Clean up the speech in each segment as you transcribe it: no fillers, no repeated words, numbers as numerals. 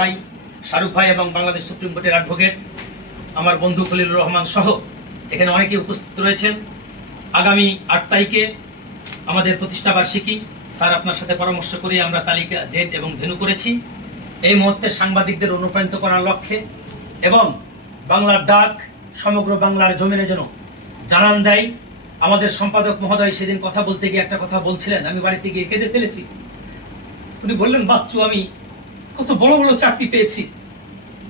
ভাই শাহরুখ ভাই এবং বাংলাদেশ সুপ্রিম কোর্টের অ্যাডভোকেট আমার বন্ধু খলিলুর রহমান সহ এখানে অনেকেই উপস্থিত রয়েছেন। আগামী 8 তারিখে আমাদের প্রতিষ্ঠা বার্ষিকী। স্যার আপনার সাথে পরামর্শ করে আমরা তালিকা, ডেট এবং ভেন্যু করেছি। এই মুহূর্তে সাংবাদিকদের অনুপ্রাণিত করার লক্ষ্যে এবং বাংলার ডাক সমগ্র বাংলার জমিনে যেন জানান দেয়। আমাদের সম্পাদক মহোদয় সেদিন কথা বলতে গিয়ে একটা কথা বলছিলেন, আমি বাড়িতে গিয়ে কেঁদে ফেলেছি। উনি বললেন, বাচ্চু, আমি কত বড় বড় চাকরি পেয়েছি,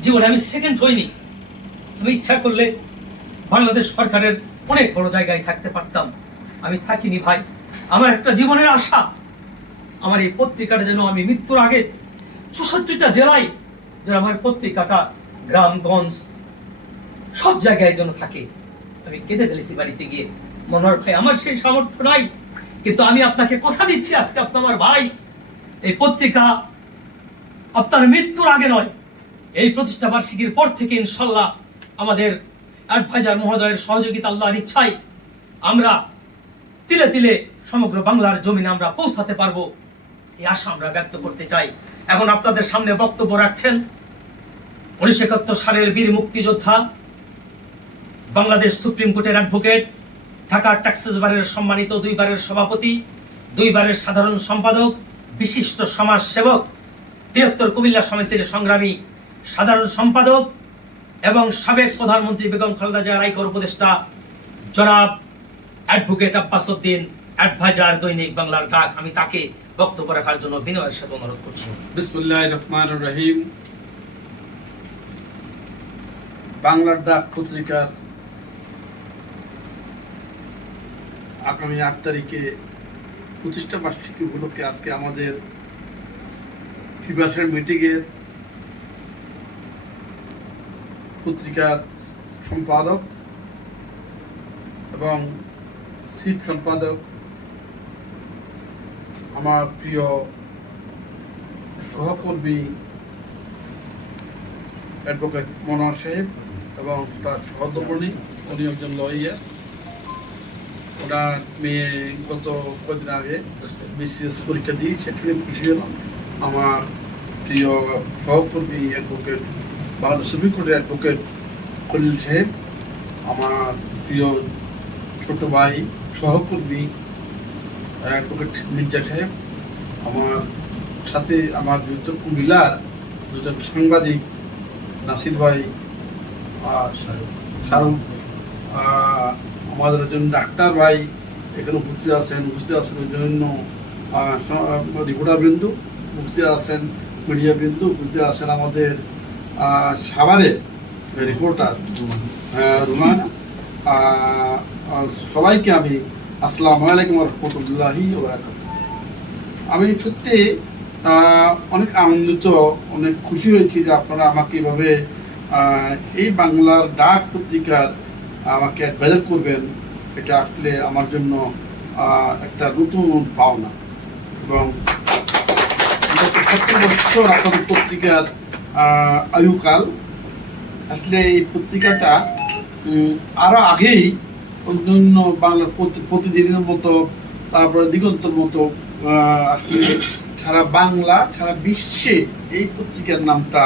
জীবনে আমি সেকেন্ড হইনি। আমি ইচ্ছা করলে বাংলাদেশ সরকারের অনেক বড় জায়গায় থাকতে পারতাম, আমি থাকিনি ভাই। আমার একটা জীবনের আশা, আমার এই পত্রিকাটা যেন আমি মৃত্যুর আগে 64টা জেলায় যেন আমার পত্রিকাটা গ্রামগঞ্জ সব জায়গায় যেন থাকে। আমি কেঁদে ফেলেছি বাড়িতে গিয়ে। মনোহর ভাই, আমার সেই সামর্থ্য নাই, কিন্তু আমি আপনাকে কথা দিচ্ছি, আজকে আপনি আমার ভাই। এই পত্রিকা আপনার মৃত্যুর আগে নয়, এই প্রতিষ্ঠা বার্ষিকীর পর থেকে ইনশাল্লাহ আমাদের অ্যাডভাইজার মহোদয়ের সহযোগিতা, আল্লাহর ইচ্ছায় আমরা তিলে তিলে সমগ্র বাংলার জমিনে আমরা পৌঁছাতে পারবো, এই আশা আমরা ব্যক্ত করতে চাই। এখন আপনাদের সামনে বক্তব্য রাখছেন 1971 সালের বীর মুক্তিযোদ্ধা, বাংলাদেশ সুপ্রিম কোর্টের অ্যাডভোকেট, ঢাকা ট্যাক্সেস বারের সম্মানিত 2 বারের সভাপতি, 2 বারের সাধারণ সম্পাদক, বিশিষ্ট সমাজ সেবক, বৃহত্তর কুমিল্লা সমিতির সংগ্রামী সাধারণ সম্পাদক এবং সাবেক প্রধানমন্ত্রী বেগম খালেদা জিয়ার আইকর উপদেষ্টা জনাব অ্যাডভোকেট আব্বাস উদ্দিন, অ্যাডভাইজার দৈনিক বাংলার ডাক। আমি তাকে বক্তব্য রাখার জন্য বিনয়ের সাথে অনুরোধ করছি। বিসমিল্লাহির রহমানির রহিম। বাংলার ডাক পত্রিকার আগামী 8 তারিখে প্রতিষ্ঠা বার্ষিকী উপলক্ষে আজকে আমাদের ফিবাসের মিটিংয়ের পত্রিকার সম্পাদক এবং চিফ সম্পাদক আমার প্রিয় সহকর্মী অ্যাডভোকেট মনোহর সাহেব এবং তার সহধর্মিণী, উনি একজন লয়ার। ওনার মেয়ে গত কয়েকদিন আগে বিসিএস পরীক্ষা দিয়ে সেখানে খুশি হলাম। আমার প্রিয় সহকর্মী অ্যাডভোকেট বাংলাদেশ সুপ্রিম কোর্টের অ্যাডভোকেট খলিল সাহেব, আমার প্রিয় ছোট ভাই সহকর্মী অ্যাডভোকেট মির্জা সাহেব, আমার সাথে আমার বৃহত্তর কুমিল্লার দুজন সাংবাদিক নাসির ভাই, শাহরুখ, আমাদের একজন ডাক্তার ভাই এখানে উপস্থিত আছেন ওই জন্য রিপোর্টার বৃন্দু উপস্থিত আছেন, মিডিয়া বৃন্দু উপস্থিত আছেন, আমাদের সাভারের রিপোর্টার রুমান, সবাইকে আমি আসসালামু আলাইকুম ওয়া রাহমাতুল্লাহি ওয়া বারাকাতুহু। আমি সত্যি অনেক আনন্দিত, অনেক খুশি হয়েছি যে আপনারা আমাকে এভাবে এই বাংলার ডাক পত্রিকার আমাকে অ্যাডভাইজার করবেন। এটা আসলে আমার জন্য একটা নতুন পাওনা এবং 70 বছর আপনাদের পত্রিকার আয়ুকাল। আসলে এই পত্রিকাটা আরো আগেই অন্যান্য বাংলার প্রতিদিনের মতো, তারপরে দিগন্তর মতো আসলে সারা বাংলা, সারা বিশ্বে এই পত্রিকার নামটা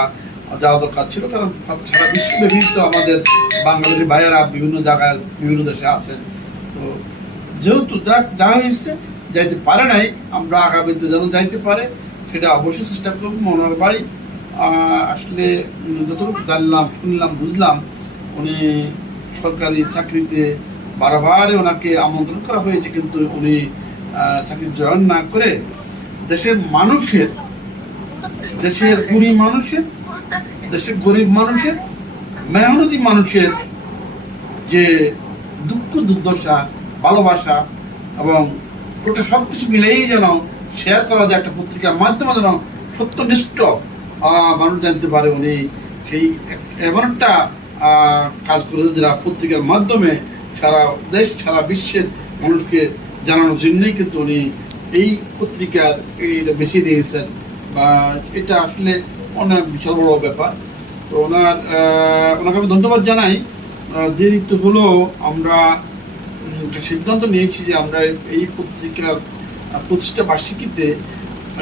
যাওয়া দরকার ছিল, কারণ সারা বিশ্বব্যাপী তো আমাদের বাংলাদেশের ভাইয়েরা বিভিন্ন জায়গায় বিভিন্ন দেশে আছেন। তো যেহেতু যা হয়েছে, যাইতে পারে নাই, আমরা আগামীতে যেন যাইতে পারে সেটা অবশ্যই চেষ্টা করবো। মনোহর ভাই আসলে যতটুকু জানলাম, শুনলাম, বুঝলাম, উনি সরকারি চাকরিতে বারবার ওনাকে আমন্ত্রণ করা হয়েছে, কিন্তু উনি চাকরি জয়েন না করে দেশের মানুষের, দেশের গরিব মানুষের, দেশের গরিব মানুষের, মেহনতি মানুষের যে দুঃখ দুর্দশা, ভালোবাসা এবং ওটা সব কিছু মিলেই যেন শেয়ার করা যায় একটা পত্রিকার মাধ্যমে, যেন সত্যনিষ্ঠ মানুষ জানতে পারে। উনি সেই এমন একটা কাজ করেছে যারা পত্রিকার মাধ্যমে সারা দেশ, সারা বিশ্বের মানুষকে জানানোর জন্যই কিন্তু উনি এই পত্রিকার এইটা বেছে দিয়েছেন, বা এটা আসলে অনেক বিশাল বড় ব্যাপার। তো ওনাকে আমি ধন্যবাদ জানাই। দেরি তো হলো, আমরা সিদ্ধান্ত নিয়েছি যে আমরা এই পত্রিকার প্রতিষ্ঠা বার্ষিকীতে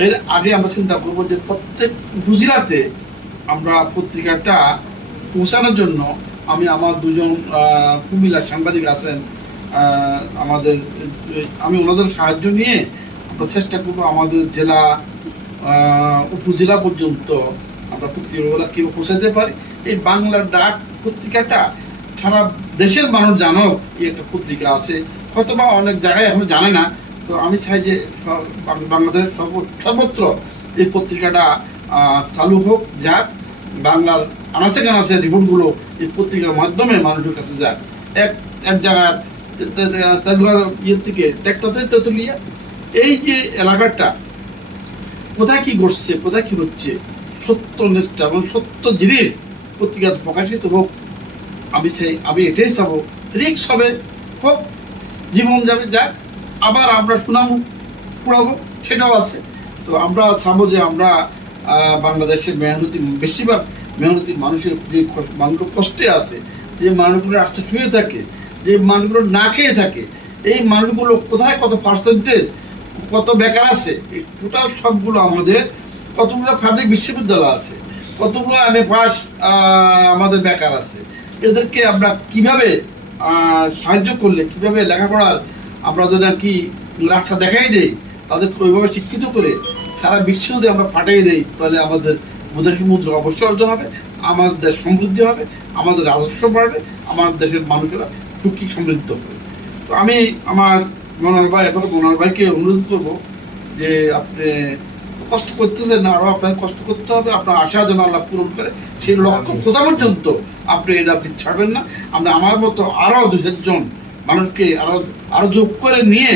এর আগে আমরা চিন্তা করবো যে প্রত্যেক গুজরাতে আমরা পত্রিকাটা পৌঁছানোর জন্য আমি আমার দুজন কুমিল্লার সাংবাদিক আছেন, আমাদের আমি ওনাদের সাহায্য নিয়ে আমরা চেষ্টা করবো আমাদের জেলা উপজেলা পর্যন্ত আমরা পত্রিকাগুলো কীভাবে পৌঁছাতে পারি। এই বাংলার ডাক পত্রিকাটা সারা দেশের মানুষ জানুক এই একটা পত্রিকা আছে, হয়তো বা অনেক জায়গায় এখনো জানে না। তো আমি চাই যে বাংলাদেশের সর্বত্র এই পত্রিকাটা চালু হোক, যাক, বাংলার আনাচে কানাচে রিপোর্টগুলো এই পত্রিকার মাধ্যমে মানুষের কাছে যাক। এক জায়গার ইয়ের থেকে তেঁতুলিয়া এই যে এলাকাটা কোথায় কি ঘটছে, কোথায় কি হচ্ছে, সত্য নিষ্ঠা এবং সত্য জিনিস পত্রিকা প্রকাশিত হোক। আমি এটাই চাবো, রিক্স হবে হোক, জীবন যাবে, যাক, আবার আমরা সুনাম পুরাবো, সেটাও আছে। তো আমরা চাবো যে আমরা বাংলাদেশের বেশিরভাগ মেহনতি মানুষের যে মানুষগুলো কষ্টে আছে, যে মানুষগুলো রাস্তা শুয়ে থাকে, যে মানুষগুলো না খেয়ে থাকে, এই মানুষগুলো কোথায় কত পার্সেন্টেজ, কত বেকার আছে, এই টোটাল সবগুলো আমাদের, কতগুলো পাবলিক বিশ্ববিদ্যালয় আছে, কতগুলো এমএ পাস আমাদের বেকার আছে, এদেরকে আমরা কিভাবে সাহায্য করলে, কিভাবে লেখাপড়ার আমরা যদি কি রাস্তা দেখাই দেই, তাদেরকে ওইভাবে শিক্ষিত করে সারা বিশ্ব যদি আমরা পাঠিয়ে দেই, তাহলে আমাদের মুদ্রাকে মুদ্রা অবশ্যই অর্জন হবে, আমাদের দেশ সমৃদ্ধি হবে, আমাদের রাজস্ব বাড়বে, আমাদের দেশের মানুষেরা সুখী সমৃদ্ধ হবে। তো আমি আমার মনোহর ভাই এবং মনোহর ভাইকে অনুরোধ করবো যে আপনি কষ্ট করতেছেন না, আরো আপনাকে কষ্ট করতে হবে, আপনার আশা যেন আল্লাহ পূরণ করে, সেই লক্ষ্য খোঁজা পর্যন্ত আপনি এটা আপনি ছাড়বেন না। আমরা আমার মতো আরো 200 মানুষকে আরো যোগ করে নিয়ে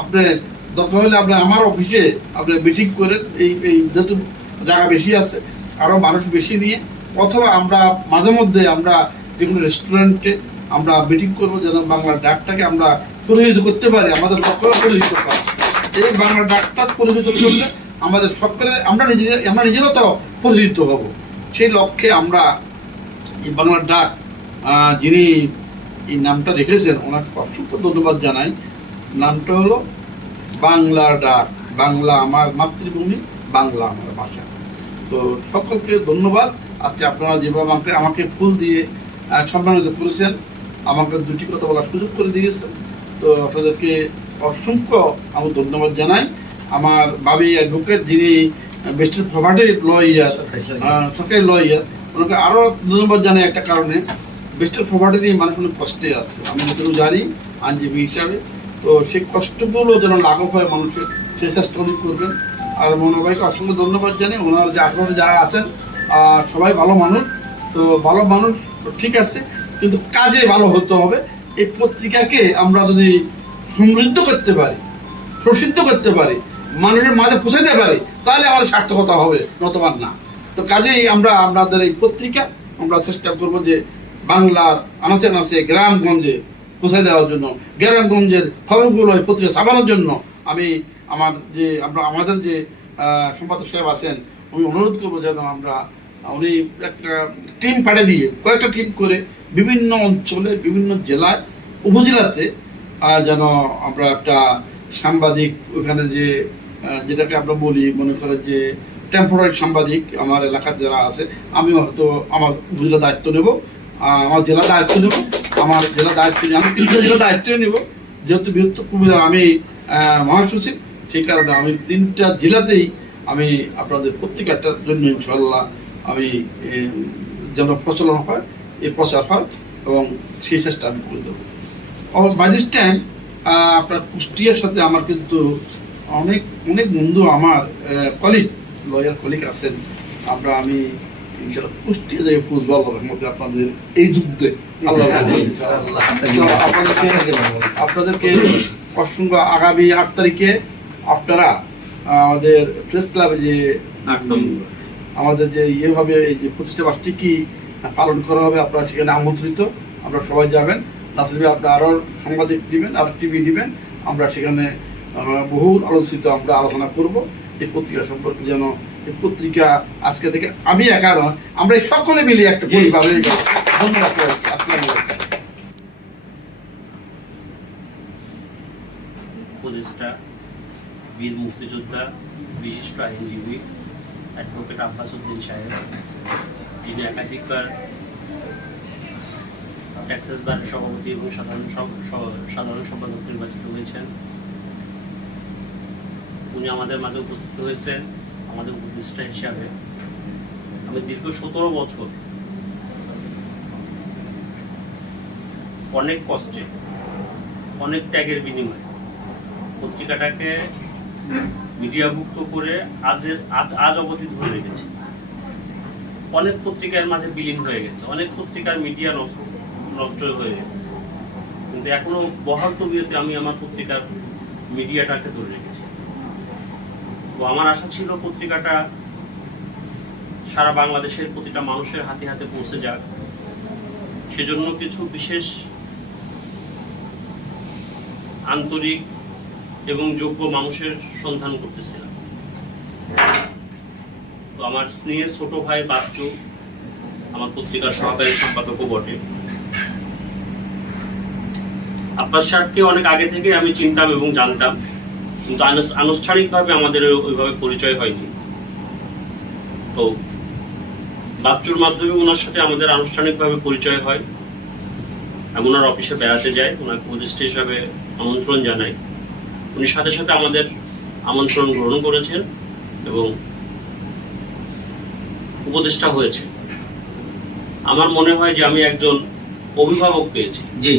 আপনি দরকার হলে আপনি আমার অফিসে আপনি মিটিং করেন, এই যেহেতু জায়গা বেশি আছে, আরো মানুষ বেশি নিয়ে, অথবা আমরা মাঝে মধ্যে আমরা যেগুলো রেস্টুরেন্টে আমরা মিটিং করবো, যেন বাংলা ডাকটাকে আমরা পরিচিত করতে পারি, আমাদের লক্ষ্য পরিচিত পারি। এই বাংলা ডাকটা পরিচিত করলে আমাদের সকলের আমরা নিজেরা তো পরিচিত হব। সেই লক্ষ্যে আমরা এই বাংলা ডাক যিনি এই নামটা রেখেছেন ওনাকে অসংখ্য ধন্যবাদ জানাই। নামটা হলো বাংলা ডাক, বাংলা আমার মাতৃভূমি, বাংলা আমার ভাষা। তো সকলকে ধন্যবাদ। আজকে আপনারা যেভাবে আমাকে ফুল দিয়ে সম্মানিত করেছেন, আমাকে দুটি কথা বলার সুযোগ করে দিয়েছেন, তো আপনাদেরকে অসংখ্য আমি ধন্যবাদ জানাই। আমার বাবি অ্যাডভোকেট, যিনি বেস্টের প্রপার্টি লয়ার, সরকারি লয়ার, ওনাকে আরও ধন্যবাদ জানাই একটা কারণে, বেস্টের প্রপার্টি নিয়ে মানুষ অনেক কষ্টে আছে, আমি যতটুকু জানি আইনজীবী হিসাবে। তো সেই কষ্টগুলো যেন লাঘব হয় মানুষের, সেই চেষ্টা করবেন। আর মনোহর ভাইকে অসংখ্য ধন্যবাদ জানাই। ওনার যে আশেপাশে যারা আছেন সবাই ভালো মানুষ। তো ভালো মানুষ ঠিক আছে, কিন্তু কাজে ভালো হতে হবে। এই পত্রিকাকে আমরা যদি সমৃদ্ধ করতে পারি, প্রসিদ্ধ করতে পারি, মানুষের মাঝে পৌঁছাতে পারি, তাহলে আমাদের সার্থকতা হবে, নতুবা না। তো কাজেই আমরা আপনাদের এই পত্রিকা আমরা চেষ্টা করবো যে বাংলার আনাচে আনাচে গ্রামগঞ্জে পৌঁছে দেওয়ার জন্য, গ্রামগঞ্জের খবরগুলো এই পত্রিকা ছাপানোর জন্য আমি আমাদের যে সম্পাদক সাহেব আছেন, আমি অনুরোধ করবো যেন উনি একটা টিম পাঠিয়ে দিয়ে, কয়েকটা টিম করে বিভিন্ন অঞ্চলে, বিভিন্ন জেলায়, উপজেলাতে যেন আমরা একটা সাংবাদিক, ওখানে যেটাকে আমরা বলি, মনে করেন যে টেম্পোরারি সাংবাদিক আমার এলাকার যারা আছে, আমি হয়তো আমার উপজেলা দায়িত্ব নেব, আমার জেলা দায়িত্ব নেব, আমি 3টা জেলা দায়িত্ব নেব, যেহেতু বৃহত্তর কুমিল্লা আমি মহাসচিব, সেই কারণে আমি 3টা জেলাতেই আমি আপনাদের পত্রিকাটার জন্য ইনশাল্লাহ আমি যেন প্রচলন হয়, এই প্রচার হয়, এবং সেই চেষ্টা আমি করে দেবো। বাই দিস টাইম আপনার কুষ্টিয়ার সাথে আমার কিন্তু অনেক অনেক বন্ধু, আমার লয়ার কলিগ আছেন। আমি কুষ্টিয়া যাই ফুটবল মধ্যে আপনাদের এই যুদ্ধে আপনাদেরকে অসংখ্য আগামী 8 তারিখে আপনারা আমাদের প্রেস ক্লাবে যে আমাদের যে হবে, এই যে 25টা বার্ষিকী পালন করা হবে, আপনারা সেখানে আমন্ত্রিত, আমরা সবাই যাবেন। তাছাড়া আপনি আরও সাংবাদিক দিবেন, আরও টিভি দিবেন, আমরা সেখানে বহু আলোচিত আমরা আলোচনা করব এই পত্রিকা সম্পর্কে, যেন এই পত্রিকা আজকে থেকে আমি একা নয়, আমরা সকলে মিলে একটা পরিবার হয়ে গেল। ধন্যবাদ। উপদেষ্টা, বীর মুক্তিযোদ্ধা, বিশিষ্ট আইনজীবী অ্যাডভোকেট আব্বাস উদ্দিন সাহেব, যিনি একাধিকবার ট্যাক্সেস বারের সভাপতি এবং সাধারণ সম্পাদক নির্বাচিত হয়েছেন, উনি আমাদের মাঝে উপস্থিত হয়েছেন আমাদের উপদেষ্টা হিসাবে। আমি দীর্ঘ 17 বছর অনেক কষ্টে, অনেক ত্যাগের বিনিময়ে পত্রিকাটাকে মিডিয়াভুক্ত করে আজ অবধি ধরে রেখেছি। অনেক পত্রিকার মাঝে বিলীন হয়ে গেছে, অনেক পত্রিকার মিডিয়া নষ্ট হয়ে গেছে, কিন্তু এখনো বহাল তবিয়তে আমি আমার পত্রিকার মিডিয়াটাকে ধরে রেখেছি। তো আমার আশা ছিল পত্রিকাটা সারা বাংলাদেশের প্রতিটা মানুষের হাতে হাতে পৌঁছে যাক। সেজন্য কিছু বিশেষ আন্তরিক এবং যোগ্য মানুষের সন্ধান করতেছিলাম। তো আমার স্নেহের ছোট ভাই বাচ্চু আমার পত্রিকার সহকারী সম্পাদকও বটে। আব্বাস সাহেবকে অনেক আগে থেকে আমি চিনতাম এবং জানতাম, কিন্তু আনুষ্ঠানিকভাবে আমাদের ওইভাবে পরিচয় হয়নি। তো বাচ্চুর মাধ্যমে ওনার সাথে আমাদের আনুষ্ঠানিকভাবে পরিচয় হয়। আমি ওনার অফিসে বেড়াতে যাই, ওনাকে উপদেষ্টা হিসাবে আমন্ত্রণ জানাই। উনি সাথে সাথে আমাদের আমন্ত্রণ গ্রহণ করেছেন এবং উপদেষ্টা হয়েছে। আমার মনে হয় যে আমি একজন অভিভাবক পেয়েছি। জি,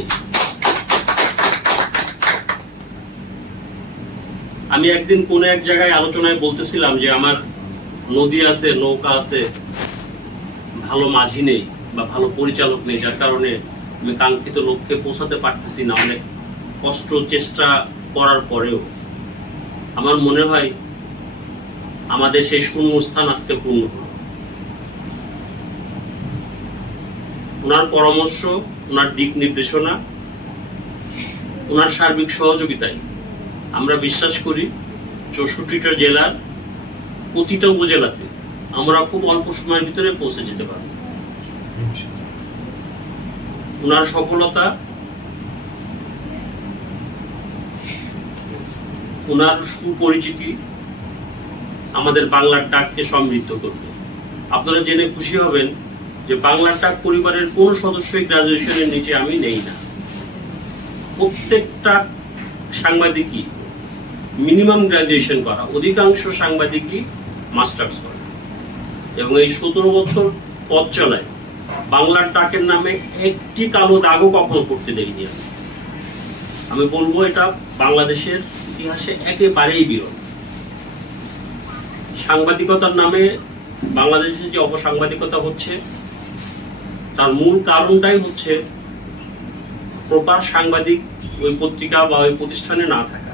আমি একদিন কোন এক জায়গায় আলোচনায় বলতেছিলাম যে আমার নদী আছে, নৌকা আছে, ভালো মাঝি নেই বা ভালো পরিচালক নেই, যার কারণে আমি কাঙ্ক্ষিত লক্ষ্যে পৌঁছাতে পারতেছি না। অনেক কষ্ট চেষ্টা করার পরেও আমার মনে হয় আমাদের সেই শূন্যস্থান আজকে পূর্ণ হলো। ওনার পরামর্শ, ওনার দিক নির্দেশনা, ওনার সার্বিক সহযোগিতায় আমরা বিশ্বাস করি 64টা জেলার প্রতিটা উপজেলাতে আমরা খুব অল্প সময়ের ভিতরে পৌঁছে যেতে পারব। ওনার সফলতা, ওনার সুপরিচিতি আমাদের বাংলার ডাককে সমৃদ্ধ করবে। আপনারা জেনে খুশি হবেন যে বাংলার ডাক পরিবারের কোন সদস্যই গ্রাজুয়েশনের নিচে আমি নেই না। প্রত্যেকটা সাংবাদিকই মিনিমাম গ্রাজুয়েশন করা, অধিকাংশ সাংবাদিকই মাস্টার্স করে, এবং এই 17 বছর পথ চলায় বাংলার ডাকের নামে একটি কালো দাগও কখনো করতে দেয়নি। আমি বলবো এটা বাংলাদেশের ইতিহাসে একেবারেই বিরল। সাংবাদিকতার নামে বাংলাদেশে যে অপসাংবাদিকতা হচ্ছে, তার মূল কারণটাই হচ্ছে প্রপার সাংবাদিক ওই পত্রিকা বা ওই প্রতিষ্ঠানে না থাকা।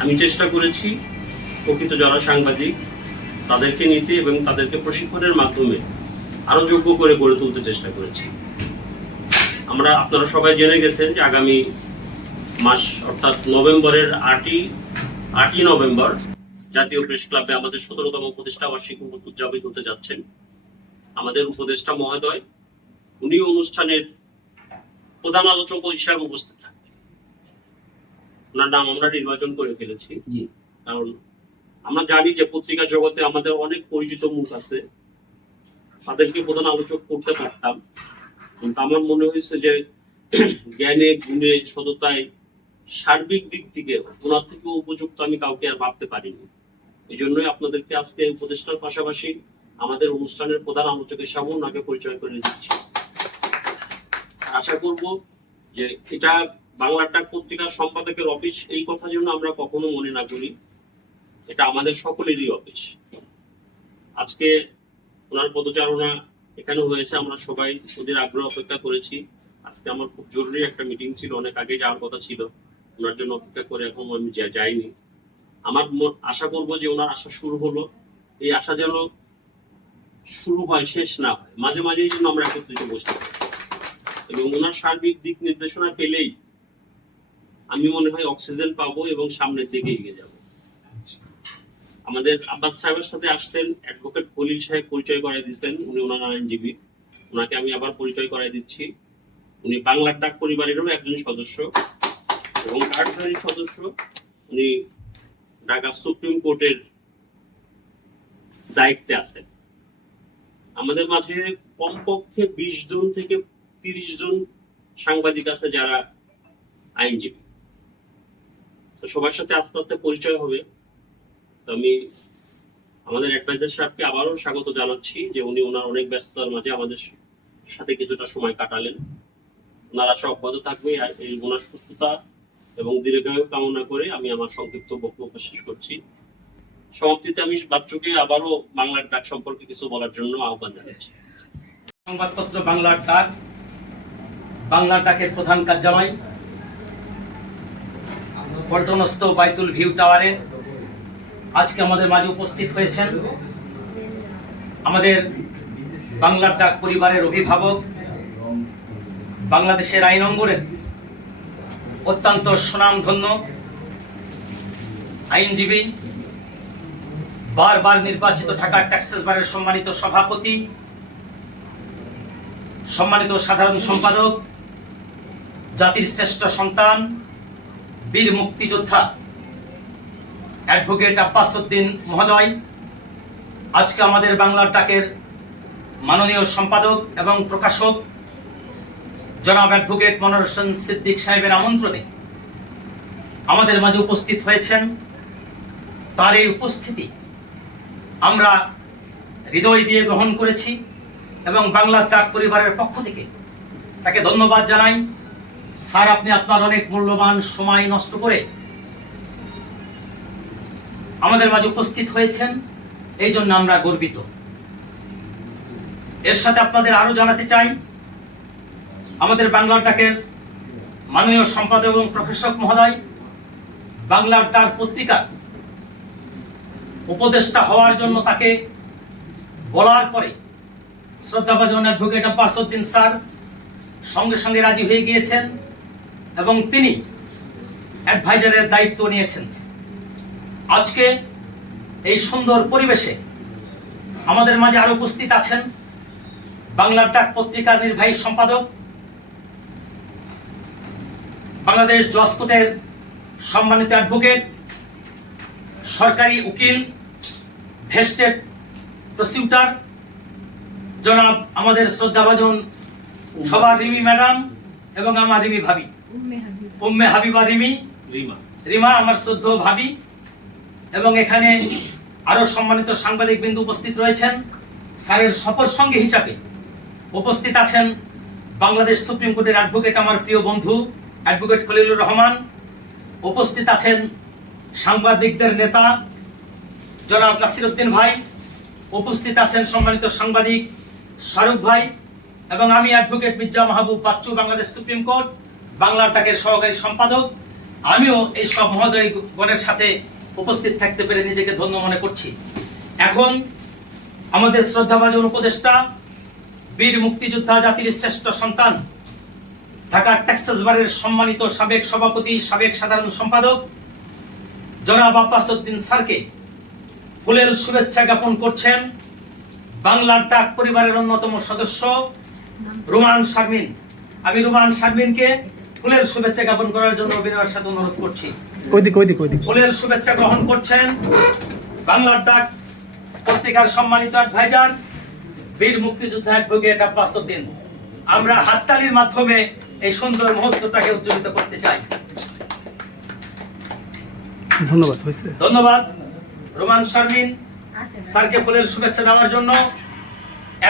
আমি চেষ্টা করেছি প্রকৃত যারা সাংবাদিক তাদেরকে নিতে এবং তাদেরকে প্রশিক্ষণের মাধ্যমে আরো যোগ্য করে গড়ে তুলতে চেষ্টা করেছি। আপনারা সবাই জেনে গেছেন যে আগামী মাস অর্থাৎ নভেম্বরের 8ই নভেম্বর জাতীয় প্রেস ক্লাবে আমাদের 17তম প্রতিষ্ঠা বার্ষিকী উদযাপিত হতে যাচ্ছেন। আমাদের উপদেষ্টা মহোদয় উনি অনুষ্ঠানের প্রধান আলোচক হিসাবে উপস্থিত থাকবেন। ওনার নাম আমরা নির্বাচন করে ফেলেছি, কারণ আমরা জানি যে পত্রিকা জগতে আমাদের অনেক পরিচিত মুখ আছে, তাদেরকে প্রধান আলোচক করতে পারতাম, কিন্তু আমার মনে হয়েছে যে জ্ঞানে, গুণে, সততায়, সার্বিক দিক থেকে ওনার থেকে উপযুক্ত আমি কাউকে আর ভাবতে পারিনি। এই জন্যই আপনাদেরকে আজকে উপদেষ্টার পাশাপাশি আমাদের অনুষ্ঠানের প্রধান আলোচকের সামনে ওনাকে পরিচয় করে দিচ্ছি। আশা করব যে এটা বাংলার ডাক পত্রিকার সম্পাদকের অফিস, এই কথা যেন আমরা কখনো মনে না করি, এটা আমাদের সকলেরই অফিস। আজকে ওনার পদচারণা এখানে হয়েছে, আমরা সবাই ওদের আগ্রহ অপেক্ষা করেছি। আজকে আমার খুব জরুরি একটা মিটিং ছিল, অনেক আগে যাওয়ার কথা ছিল, ওনার জন্য অপেক্ষা করে এখন আমি যাইনি। আমার আশা করবো যে ওনার আশা শুরু হলো, এই আশা যেন শুরু হয়, শেষ না হয়, মাঝে মাঝেই যেন আমরা একত্রিত বসতে পারি, এবং ওনার সার্বিক দিক নির্দেশনা পেলেই আমি মনে হয় অক্সিজেন পাবো এবং সামনের দিকে এগিয়ে যাব। আমাদের আব্বাস সাহেবের সাথে আসছেন অ্যাডভোকেট খলিল সাহেব, পরিচয় করাই দিচ্ছেন, উনি ওনার আইনজীবী। ওনাকে আমি আবার পরিচয় করাই দিচ্ছি। উনি বাংলার ডাক পরিবারেরও একজন সদস্য এবং কার্যকারী সদস্য। উনি ঢাকা সুপ্রিম কোর্টের দায়িত্বে আছেন। আমাদের মাঝে কমপক্ষে 20 জন থেকে 30 জন সাংবাদিক আছে যারা আইনজীবী। তো সবার সাথে আস্তে আস্তে পরিচয় হবে। তো আমি আমাদের অ্যাডভাইজার সাহেবকে আবারও স্বাগত জানাচ্ছি যে উনি ওনার অনেক ব্যস্ততার মাঝে আমাদের সাথে কিছুটা সময় কাটালেন। ওনার আশা অব্যাহত থাকবে। আর এই ওনার সুস্থতা এবং দীর্ঘায়ু কামনা করে আমি আমার সংক্ষিপ্ত বক্তব্য শেষ করছি। সমাপ্তিতে আমি বাচ্চুকে আবারও বাংলার ডাক সম্পর্কে কিছু বলার জন্য আহ্বান জানাচ্ছি। সংবাদপত্র বাংলার ডাক, বাংলার ডাকের প্রধান কার্যালয় পল্টনস্থ বাইতুল ভিউ টাওয়ারে আজকে আমাদের মাঝে উপস্থিত হয়েছেন আমাদের বাংলার ডাক পরিবারের অভিভাবক, বাংলাদেশের আইন অঙ্গনের অত্যন্ত সুনামধন্য আইনজীবী, বারবার নির্বাচিত ঢাকা ট্যাক্সেস বারের সম্মানিত সভাপতি, সম্মানিত সাধারণ সম্পাদক, জাতির শ্রেষ্ঠ সন্তান, বীর মুক্তিযোদ্ধা অ্যাডভোকেট আব্বাস উদ্দিন মহোদয়, আজকে আমাদের বাংলার ডাকের মাননীয় সম্পাদক এবং প্রকাশক জনাব অ্যাডভোকেট মনোয়ার হোসেন সিদ্দিক সাহেবের আমন্ত্রণে আমাদের মাঝে উপস্থিত হয়েছেন। তার এই উপস্থিতি আমরা হৃদয় দিয়ে গ্রহণ করেছি এবং বাংলার ডাক পরিবারের পক্ষ থেকে তাকে ধন্যবাদ জানাই। স্যার, আপনি আপনার অনেক মূল্যবান সময় নষ্ট করে আমাদের মাঝে উপস্থিত হয়েছেন, এই জন্য আমরা গর্বিত। এর সাথে আপনাদের আরো জানাতে চাই, আমাদের বাংলার ডাকের মাননীয় সম্পাদক এবং প্রকাশক মহোদয় বাংলার ডাক পত্রিকার উপদেষ্টা হওয়ার জন্য তাকে বলার পরে শ্রদ্ধাভাজন অ্যাডভোকেট আব্বাস উদ্দিন স্যার সঙ্গে সঙ্গে রাজি হয়ে গিয়েছেন এবং তিনি অ্যাডভাইজারের দায়িত্ব নিয়েছেন। আজকে এই সুন্দর পরিবেশে আমাদের মাঝে আরো উপস্থিত আছেন বাংলার ডাক পত্রিকার নির্বাহী সম্পাদক, বাংলাদেশ জজ কোর্টের সম্মানিত অ্যাডভোকেট, সরকারি উকিল, ভেস্টেড প্রসিকিউটর জনাব আমাদের শ্রদ্ধাভাজন সবার রিমি ম্যাডাম এবং আমার রিমি ভাবি, উম্মে হাবিবা রিমা আমার শ্রদ্ধেয় ভাবি, এবং এখানে আরো সম্মানিত সাংবাদিক বিন্দু উপস্থিত রয়েছেন। স্যারের সফর সঙ্গী হিসাবে উপস্থিত আছেন বাংলাদেশ সুপ্রিম কোর্টের অ্যাডভোকেট আমার প্রিয় বন্ধু অ্যাডভোকেট খলিলুর রহমান, উপস্থিত আছেন সাংবাদিকদের নেতা জনাব নাসিরউদ্দিন ভাই, উপস্থিত আছেন সম্মানিত সাংবাদিক শাহরুখ ভাই, এবং আমি অ্যাডভোকেট মির্জা মাহবুব বাচ্চু, বাংলাদেশ সুপ্রিম কোর্ট বাংলার ডাকের সহকারী সম্পাদক। আমিও এই সব মহোদয়গণের সাথে উপস্থিত থাকতে পেরে নিজেকে ধন্য মনে করছি। এখন আমাদের শ্রদ্ধাভাজন উপদেষ্টা, বীর মুক্তিযোদ্ধা, জাতির শ্রেষ্ঠ সন্তান, ঢাকা ট্যাক্সেস বারের সম্মানিত সাবেক সভাপতি, সাবেক সাধারণ সম্পাদক জনাব আব্বাস উদ্দিন স্যারকে ফুলেল শুভেচ্ছা জ্ঞাপন করছেন বাংলার ডাক পরিবারের অন্যতম সদস্য রুমান শারমিন। আমি রুমান শারমিনকে ফুলের শুভেচ্ছা জ্ঞাপন করার জন্য বিনয়ের সাথে অনুরোধ করছি। ফুলের শুভেচ্ছা গ্রহণ করছেন বাংলার ডাক পত্রিকার সম্মানিত অ্যাডভাইজার, বীর মুক্তিযোদ্ধা অ্যাডভোকেট আব্বাস উদ্দিন। আমরা হাততালির মাধ্যমে এই সুন্দর মুহূর্তটাকে উজ্জ্বলিত করতে চাই। ধন্যবাদ রোমান শারমিন স্যারকে ফুলের শুভেচ্ছা দেওয়ার জন্য।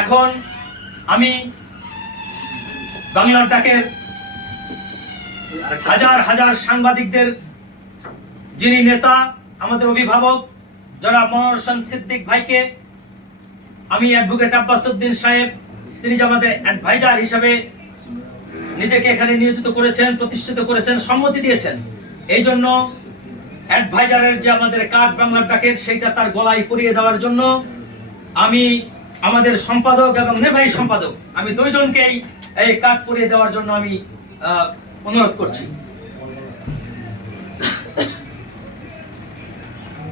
এখন আমি বাংলার ডাকের হাজার হাজার সাংবাদিকদের যিনি নেতা, আমাদের অভিভাবক জনাব মনোয়ার হোসেন সিদ্দিক ভাইকে, আমি অ্যাডভোকেট আব্বাস উদ্দিন সাহেব, তিনি যে আমাদের অ্যাডভাইজার হিসাবে নিজেকে এখানে নিয়োজিত করেছেন, প্রতিষ্ঠিত করেছেন, সম্মতি দিয়েছেন, এই জন্য অ্যাডভাইজারের যে আমাদের কার্ড বাংলার ডাকের সেইটা তার গলায় পরিয়ে দেওয়ার জন্য আমি আমাদের সম্পাদক এবং নির্বাহী সম্পাদক, আমি দুইজনকেই এই কার্ড পরিয়ে দেওয়ার জন্য আমি অনুরোধ করছি।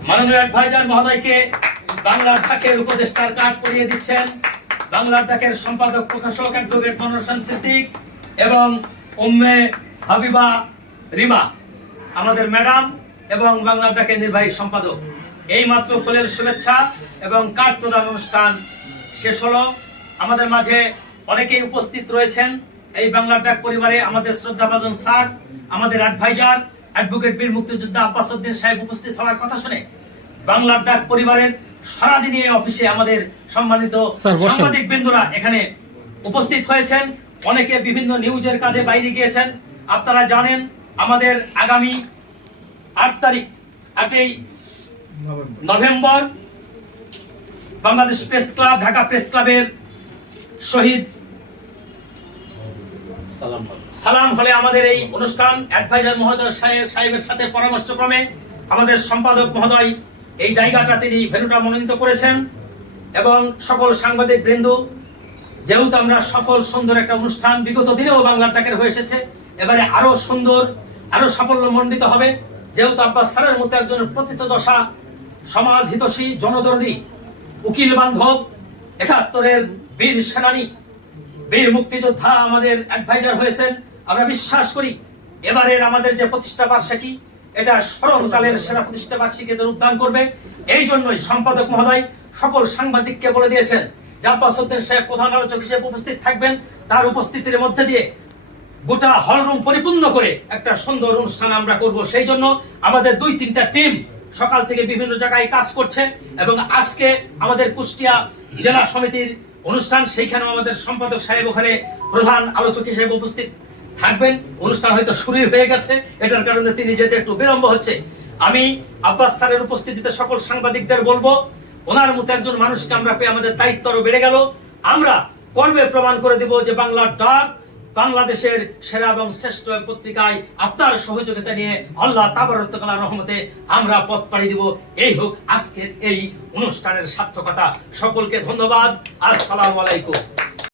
মাননীয় অ্যাডভাইজার মহোদয়কে বাংলার ডাকের উপদেষ্টার কার্ড পরিয়ে দিচ্ছেন বাংলার ডাকের সম্পাদক প্রকাশক অ্যাডভোকেট মনোয়ার হোসেন সিদ্দিক এবং উম্মে হাবিবা রিমা আমাদের ম্যাডাম এবং বাংলার ডাকের নির্বাহী সম্পাদক। এই মাত্র ফুলের শুভেচ্ছা এবং কার্ড প্রদান অনুষ্ঠান শেষ হলো। আমাদের মাঝে অনেকেই উপস্থিত রয়েছেন। এই বাংলা ডাক পরিবারে আমাদের শ্রদ্ধাভাজন স্যার, আমাদের অ্যাডভাইজার অ্যাডভোকেট বীর মুক্তিযোদ্ধা আব্বাস উদ্দিন সাহেব উপস্থিত হওয়ার কথা শুনে বাংলা ডাক পরিবারের সারাদিন এই অফিসে আমাদের সম্মানিত সাংবাদিক বৃন্দরা এখানে উপস্থিত হয়েছেন। অনেকে বিভিন্ন নিউজের কাজে বাইরে গিয়েছেন। আপনারা জানেন আমাদের আগামী 8 তারিখ 8ই November Bangladesh press club, Dhaka press ক্লাবের শহীদ সালাম হলে আমাদের এই অনুষ্ঠান অ্যাডভাইজার মহোদয় সাহেবের সাথে পরামর্শক্রমে আমাদের সম্পাদক মহোদয় এই জায়গাটা তিনি ভেন্যুটা মনোনীত করেছেন এবং সকল সাংবাদিক বৃন্দ, যেহেতু আমরা সফল সুন্দর একটা অনুষ্ঠান বিগত দিনেও বাংলা ডাকের হয়ে এসেছে, এবারে আরো সুন্দর আরো সাফল্যমণ্ডিত হবে। যেহেতু আব্বাস স্যারের মতো একজন প্রথিতযশা সমাজ হিতৈষী জনদরদী উকিল বান্ধব ৭১-এর বীর সেনানী বীর মুক্তিযোদ্ধা আমাদের অ্যাডভাইজার হয়েছেন, আমরা বিশ্বাস করি এবারের আমাদের যে প্রতিষ্ঠা বার্ষিকী এটা স্মরণকালের সেরা প্রতিষ্ঠা বার্ষিকীতে রূপদান করবে। এই জন্যই সম্পাদক মহোদয় সকল সাংবাদিককে বলে দিয়েছেন যে আব্বাস উদ্দিন সাহেব প্রধান আলোচক হিসেবে উপস্থিত থাকবেন। তার উপস্থিতির মধ্যে দিয়ে গোটা হলরুম পরিপূর্ণ করে একটা সুন্দর অনুষ্ঠান আমরা করব। সেই জন্য আমাদের 2-3টা টিম সকাল থেকে বিভিন্ন জায়গায় কাজ করছে এবং আজকে আমাদের কুষ্টিয়া জেলা সমিতির অনুষ্ঠান, সেইখানেও আমাদের সম্পাদক সাহেব ওখানে প্রধান আলোচক হিসেবে উপস্থিত থাকবেন। অনুষ্ঠান হয়তো শুরু হয়ে গেছে, এটার কারণে তিনি যেতে একটু বিলম্ব হচ্ছে। আমি আব্বাস স্যারের উপস্থিতিতে সকল সাংবাদিকদের বলবো, ওনার মতো একজন মানুষকে আমরা পেয়ে আমাদের দায়িত্ব আরো বেড়ে গেল। আমরা গর্বে প্রমাণ করে দিব যে বাংলা ডাক বাংলাদেশের সেরা এবং শ্রেষ্ঠ পত্রিকায় আপনার সহযোগিতা নিয়ে আল্লাহ তাবারক ওয়া তাআলার রহমতে আমরা পথ পাড়ি দিব। এই হোক আজকের এই অনুষ্ঠানের সার্থকতা। সকলকে ধন্যবাদ। আসসালামু আলাইকুম।